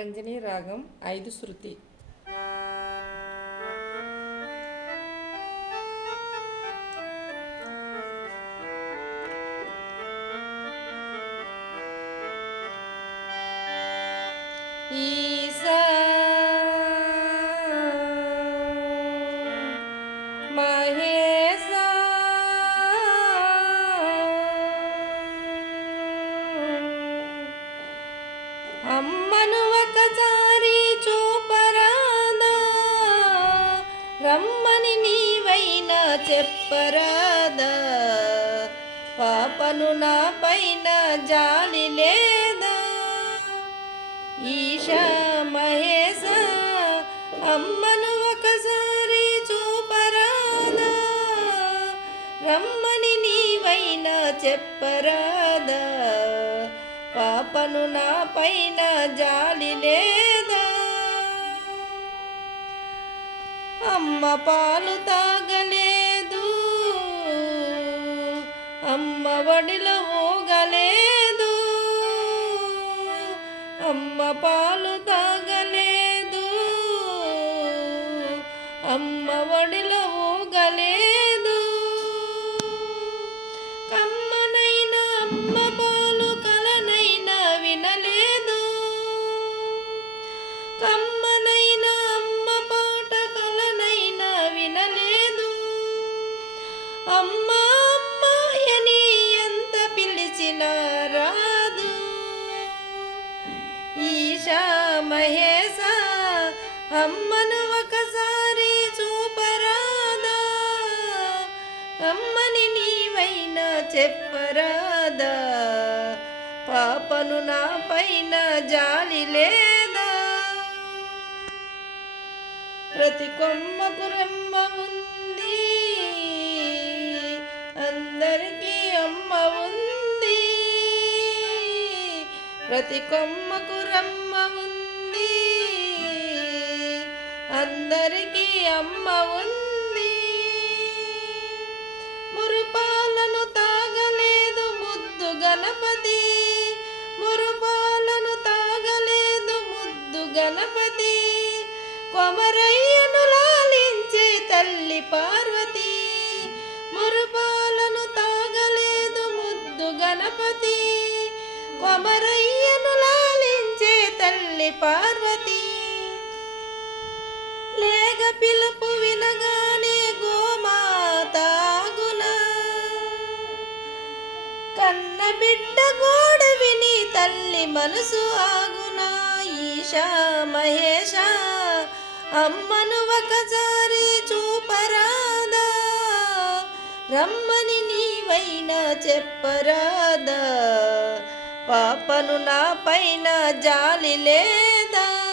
రంజని రాగం ఐదు శృతి ఈశా చెప్పరాదా? పాపను నా పైన జాలి లేదా? ఈశా మహేశ అమ్మను ఒకసారి చూపరాదా? రమ్మని నీవైనా చెప్పరాదా? పాపను నా పైన జాలి లేదా? అమ్మ పాలు తాగ అమ్మ వడిలో ఊగలేదు అమ్మ పాలు తాగలేదు. అమ్మ వడిలో ఊగలేదు అమ్మను ఒకసారి చూపరాదా? అమ్మని నీవైనా చెప్పరాదా? పాపను నా పైన జాలి లేదా? ప్రతి కొమ్మకు రెమ్మ ఉంది. అందరికీ అమ్మ ఉంది. ప్రతి కొమ్మకు రమ్మ ఉంది. అందరికీ అమ్మ ఉంది. మురుపాలను తాగలేదు ముద్దు గణపతి. మురుపాలను తాగలేదు ముద్దు గణపతి. కొమరయ్యను లాలించే తల్లి పార్వతి. మురుపాలను తాగలేదు ముద్దు గణపతి. కొమరయ్యను లాలించే తల్లి పార్వతి. పిలుపు వినగానే గోమాతాగునా కన్న బిడ్డ గోడ విని తల్లి మనసు ఆగునా. ఈశా మహేష అమ్మను ఒకసారి చూపరాదా? రమ్మని నీవైనా చెప్పరాదా? పాపను నా పైన జాలి లేదా?